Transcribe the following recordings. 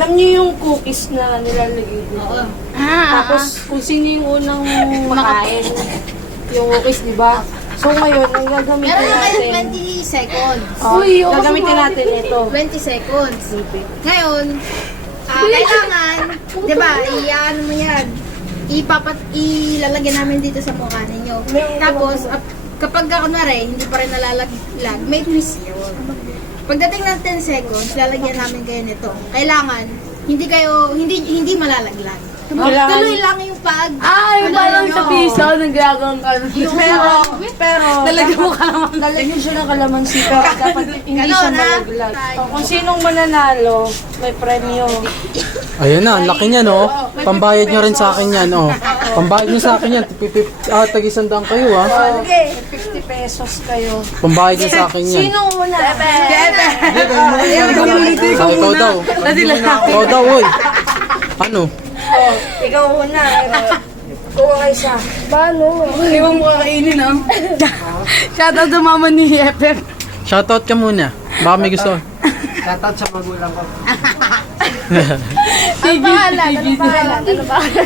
Alam niyo yung cookies na nilalagay dito? Oo. Tapos kung sino yung unang makain, yung cookies, di ba? So ngayon, ang gagamitin Meron na kayo natin, 20 seconds. gagamitin natin ito. 20 seconds. Ngayon, kailangan, di ba, i-ano mo yan, ilalagyan namin dito sa mukha ninyo. Tapos, kapag kunwari, hindi pa rin nalalaglag, may twist yun. Pagdating ng 10 seconds, lalagyan namin kayo nito. Kailangan, hindi malalaglag. Tuloy lang yung pag... Ay, parang sa piso, nagagawang Pero, Talaga mo kalaman. Lalagyan siya ng kalamansi, pero dapat hindi siya malaglag. Kung sinong mananalo, may premyo. Ayun na, ang laki niya, no? Pambayad nyo rin sa akin yan, oh. Pambayad nyo sa akin yan. Tag-isandaan kayo, ha? Okay, 50 pesos kayo. Pambayad nyo sa akin yan. Sinong una? Ikaw daw. Ikaw daw, oy. Ano? Oh, ikaw una. Kuha kayo siya. Paano? Hindi mo kakainin, ah. Shoutout sa mama ni FF. Shoutout ka muna. Baka may gusto. Shoutout sa magulang ko.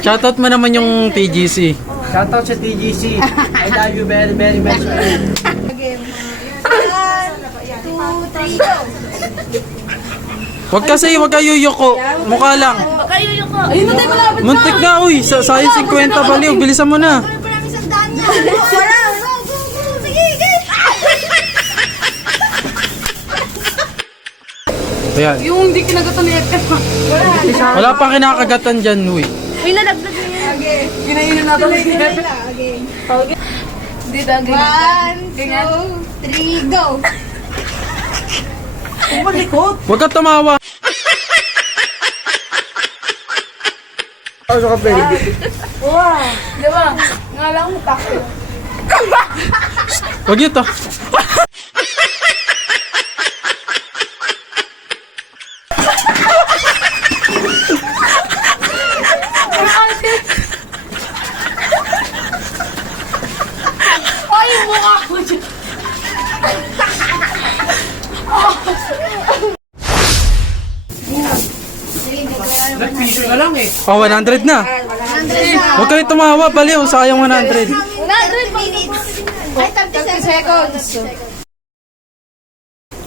Shoutout mo naman yung TGC. Shoutout sa TGC. I love you very, very much. 1, 2, 3, go! Wag kasi, wag kayo yuko. Mukha lang. Ayun na tayo malapit na. Muntik na, uy. Sayang 50 baliw. Bilisan mo na. Wala pa namin sandaan niya. Wala! Go, go, go! Sige, sige! Ayan. Yung hindi kinagatan ni FF. Wala pang kinakagatan dyan, uy. Uy, nalaglag na yan. Kinainan natin ni FF. Hindi na, 1, 2, 3, go! Huwag ka tumawa. Di ba? Nga lang mo takot. Huwag ito. Ay, mukha ko dyan. Nag-piso na lang eh. Oh, 100 na. 100 na. Huwag kayo tumawa, baliw. Sayang 100. 100 minutes. Ay, 30 seconds.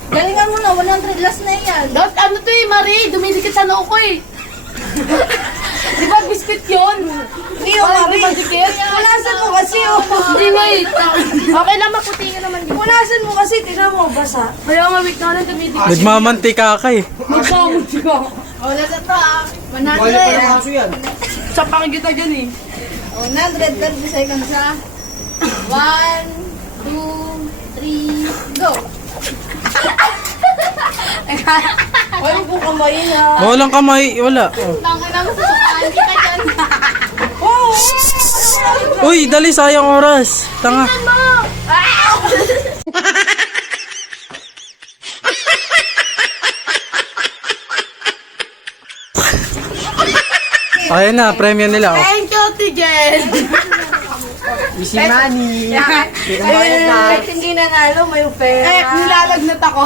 Galingan mo na, 100 last na yan. Dot, ano to eh, Marie? Dumidikit sa noo ko eh. Di ba biscuit yun? Hindi yung Di ba dikit? Punasan mo kasi oh. Hindi, wait. Okay lang, maputi ka naman. Punasan mo kasi, tingnan mo, basa. Kaya nga, wait na lang dumidikit. Nagmamantika ka eh. Magsamuti ka. Oh, nasa to ah. Wala pa 100. kaso yan. Sa pakikita dyan eh. 100, 30 seconds ha. 1, 2, 3, go! Ano po kamay na? Walang kamay, wala. Tangin na masusukaan kita dyan. Uy, dali, sayang oras. Tanga. Ayan na, premyo nila. Oh. Thank you, Tijen. Easy money. Hindi ka bayad na. Hindi nanalo, may pera. Nilalagnat ako.